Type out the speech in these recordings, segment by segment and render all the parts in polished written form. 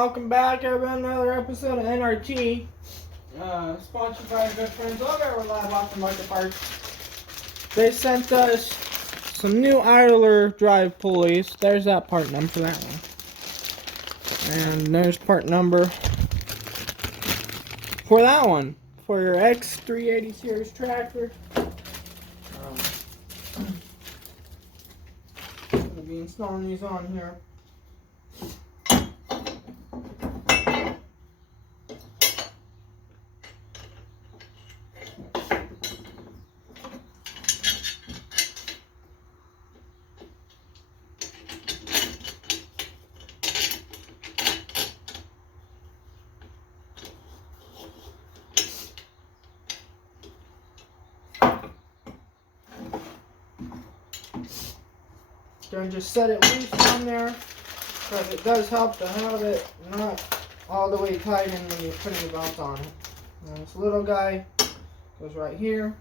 Welcome back, everyone, another episode of N.R.T. Sponsored by our good friends over at Reliable Aftermarket Parts. They sent us some new idler drive pulleys. There's that part number for that one. And there's part number for that one. For your X380 series tractor. We'll be installing these on here. Gonna just set it loose on there because it does help to have it not all the way tight in when you're putting the belt on it. Now this little guy goes right here.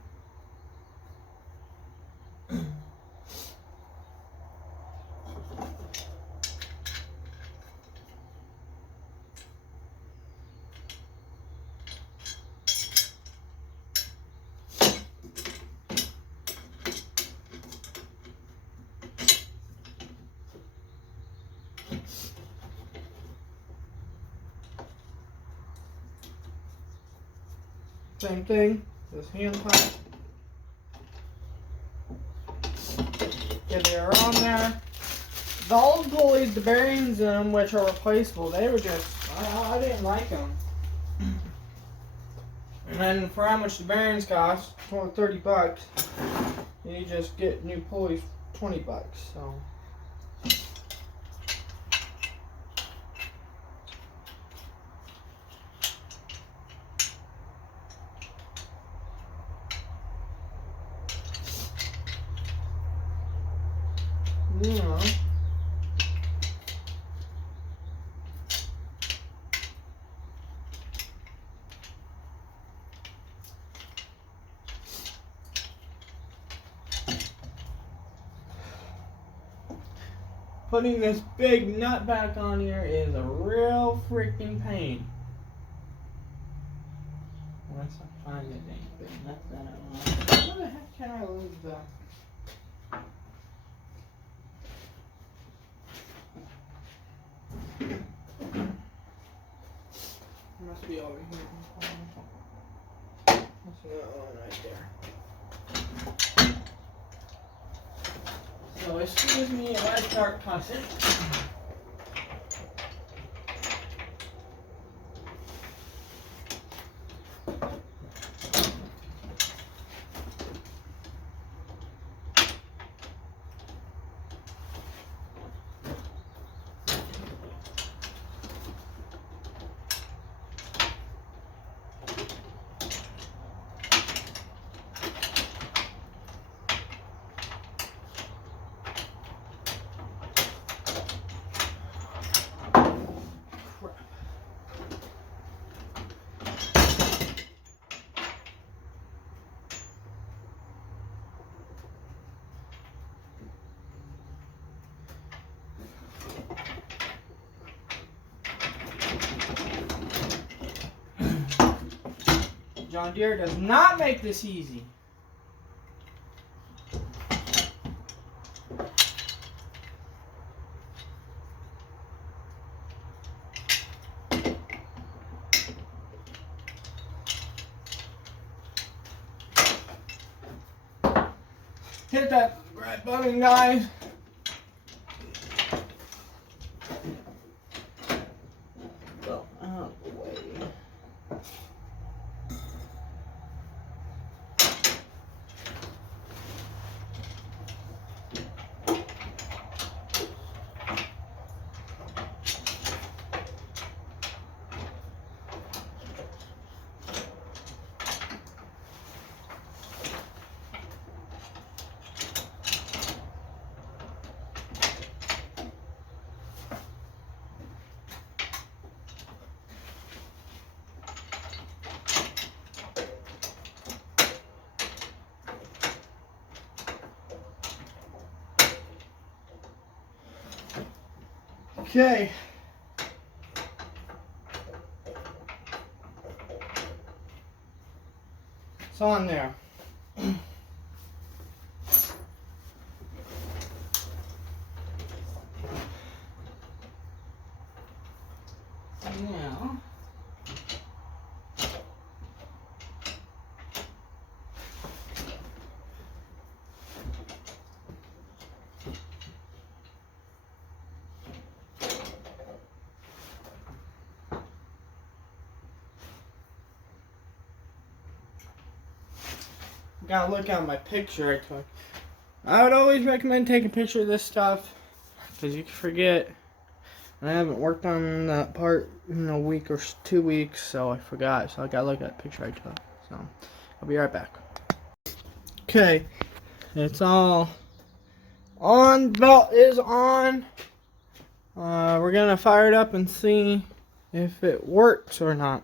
Same thing, this hand pipe. Yeah, they are on there. The old pulleys, the bearings in them, which are replaceable, they were just, I didn't like them. And then for how much the bearings cost, $30, you just get new pulleys $20. So. Yeah. Putting this big nut back on here is a real freaking pain. Unless I find the dang big nut that I want. How the heck can I lose that? Must be over here. That's that one right there. So excuse me if I start cussing. John Deere does not make this easy. Hit that red button, guys. Go out of the way. Okay. It's on there. Now, gotta look at my picture I took. I would always recommend taking a picture of this stuff because you can forget. I haven't worked on that part in a week or 2 weeks, so I forgot. So I gotta look at the picture I took. So I'll be right back. Okay, it's all on. Belt is on. We're gonna fire it up and see if it works or not.